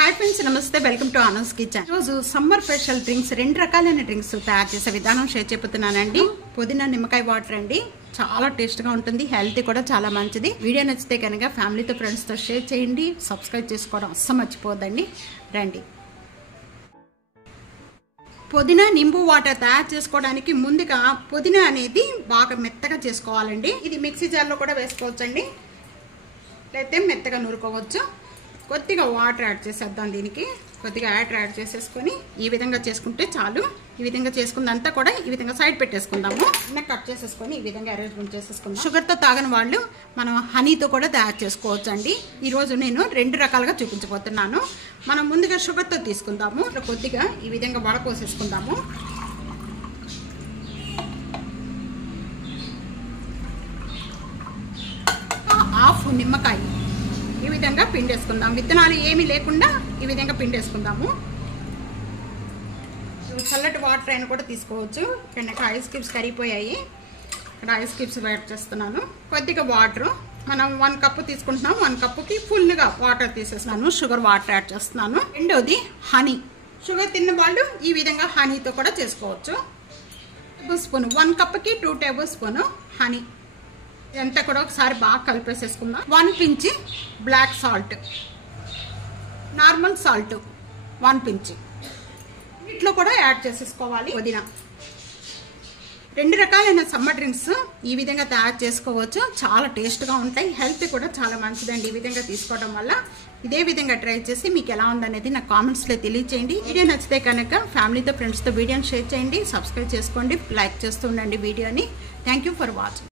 hi friends नमस्ते welcome to आनूस kitchen రోజు summer special drinks రెండు రకాలైన డ్రింక్స్ తయారు చేసే విధానం షేర్ చేస్తున్నానండి పుదీనా నిమ్మకాయ వాటర్ అండి చాలా టేస్ట్ గా ఉంటుంది హెల్తీ కూడా చాలా మంచిది వీడియో నచ్చితే కనుక ఫ్యామిలీతో ఫ్రెండ్స్ తో షేర్ చేయండి సబ్స్క్రైబ్ చేసుకోవడం అస్సలు మర్చిపోవద్దండి రండి పుదీనా నింబు వాటర్ తయారు చేసుకోవడానికి ముందుగా పుదీనా అనేది బాగా మెత్తగా చేసుకోవాలండి ఇది మిక్సీ జార్ లో కూడా వేసుకోవచ్చండి లేతే మెత్తగా నూరుకోవచ్చు కొద్దిగా వాటర్ యాడ్ చేసేద్దాం దీనికి కొద్దిగా యాడ్ చేసేసుకొని ఈ విధంగా చేసుకుంటే చాలు ఈ విధంగా చేసుకున్నంతా కూడా ఈ విధంగా సైడ్ పెట్టేసుకుందాము అన్న కట్ చేసేసుకొని ఈ విధంగా అరేంజ్మెంట్ చేసేసుకుందాం షుగర్ తో తాగని వాళ్ళు మనం హనీతో కూడా తయారు చేసుకోవచ్చు అండి ఈ రోజు నేను రెండు రకాలుగా చూపించబోతున్నాను మనం ముందుగా షుగర్ తో తీసుకుందాము కొద్దిగా ఈ విధంగా వడపోసేసుకుందాము హాఫ్ నిమ్మకాయ ఈ విధంగా పిండేసుకుందాం విత్తనాలు ఏమీ లేకుండా ఈ విధంగా పిండేసుకుందాము చల్లటి వాటర్ అయినా కూడా తీసుకోవచ్చు ఇక్కడ ఐస్ క్యూబ్స్ కరిగిపోయాయి ఇక్కడ ఐస్ క్యూబ్స్ యాడ్ చేస్తున్నాను కొద్దిగా వాటర్ మనం 1 కప్పు తీసుకుంటున్నాం 1 కప్పుకి ఫుల్గా వాటర్ తీసేస్తున్నాను షుగర్ వాటర్ యాడ్ చేస్తున్నాను రెండోది హనీ షుగర్ తిన్న వాళ్ళు ఈ విధంగా హనీతో కూడా చేసుకోవచ్చు 2 స్పూన్ 1 కప్పుకి 2 టేబుల్ స్పూన్ హనీ ఇదంతా కూడా ఒకసారి బాగా కలిపేసేసుకుందాం 1 pinch black salt normal salt 1 pinch వీటిలో కూడా యాడ్ చేసేసుకోవాలి పుదీనా రెండు రకాలైన సమ్మర్ డ్రింక్స్ ఈ విధంగా తయారు చేసుకోవచ్చు చాలా టేస్ట్గా ఉంటాయి హెల్త్ కూడా చాలా మంచిదండి ఈ విధంగా తీసుకోవడం వల్ల ఇదే విధంగా ట్రై చేసి మీకు ఎలా ఉందనేది నాకు కామెంట్స్లో తెలియచేయండి వీడియో నచ్చితే కనుక ఫ్యామిలీతో ఫ్రెండ్స్తో వీడియోని షేర్ చేయండి సబ్స్క్రైబ్ చేసుకోండి లైక్ చేస్తూ ఉండండి వీడియోని థ్యాంక్ యూ ఫర్ వాచింగ్